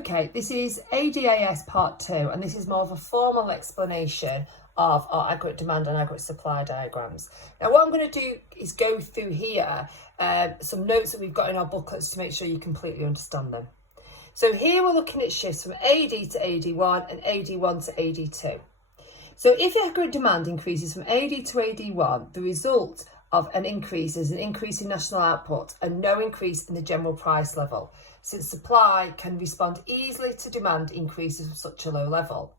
Okay, this is ADAS part 2, and this is more of a formal explanation of our aggregate demand and aggregate supply diagrams. Now, what I'm going to do is go through here some notes that we've got in our booklets to make sure you completely understand them. So here we're looking at shifts from AD to AD1 and AD1 to AD2. So if the aggregate demand increases from AD to AD1, the result of an increase is an increase in national output and no increase in the general price level, since supply can respond easily to demand increases from such a low level.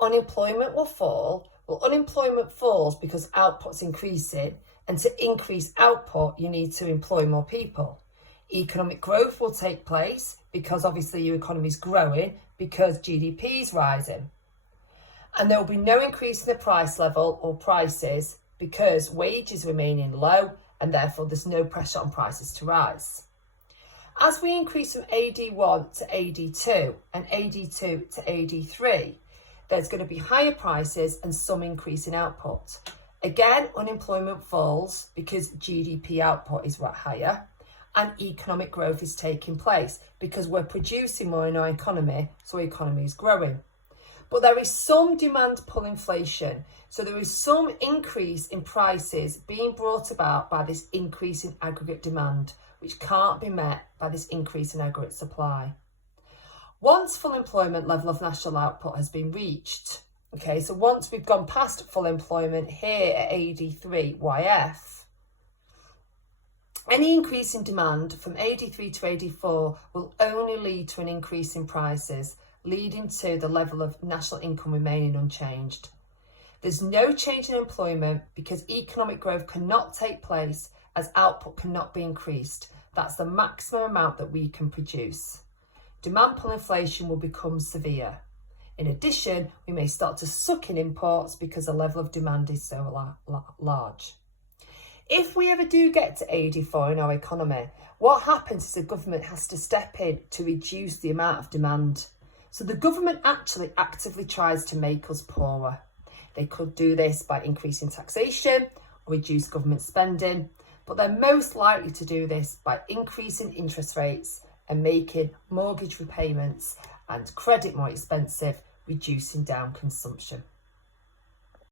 Unemployment will fall. Well, unemployment falls because output's increasing, and to increase output, you need to employ more people. Economic growth will take place because obviously your economy is growing because GDP is rising. And there will be no increase in the price level or prices because wages remaining low, and therefore there's no pressure on prices to rise. As we increase from AD1 to AD2 and AD2 to AD3, there's going to be higher prices and some increase in output. Again, unemployment falls because GDP output is higher, and economic growth is taking place because we're producing more in our economy, so our economy is growing. But there is some demand pull inflation, so there is some increase in prices being brought about by this increase in aggregate demand, which can't be met by this increase in aggregate supply. Once full employment level of national output has been reached, okay, so once we've gone past full employment here at AD3 YF, any increase in demand from AD3 to AD4 will only lead to an increase in prices, leading to the level of national income remaining unchanged. There's no change in employment because economic growth cannot take place as output cannot be increased. That's the maximum amount that we can produce. Demand pull inflation will become severe. In addition, we may start to suck in imports because the level of demand is so large. If we ever do get to AD4 in our economy, what happens is the government has to step in to reduce the amount of demand. So the government actually actively tries to make us poorer. They could do this by increasing taxation or reduce government spending, but they're most likely to do this by increasing interest rates and making mortgage repayments and credit more expensive, reducing down consumption.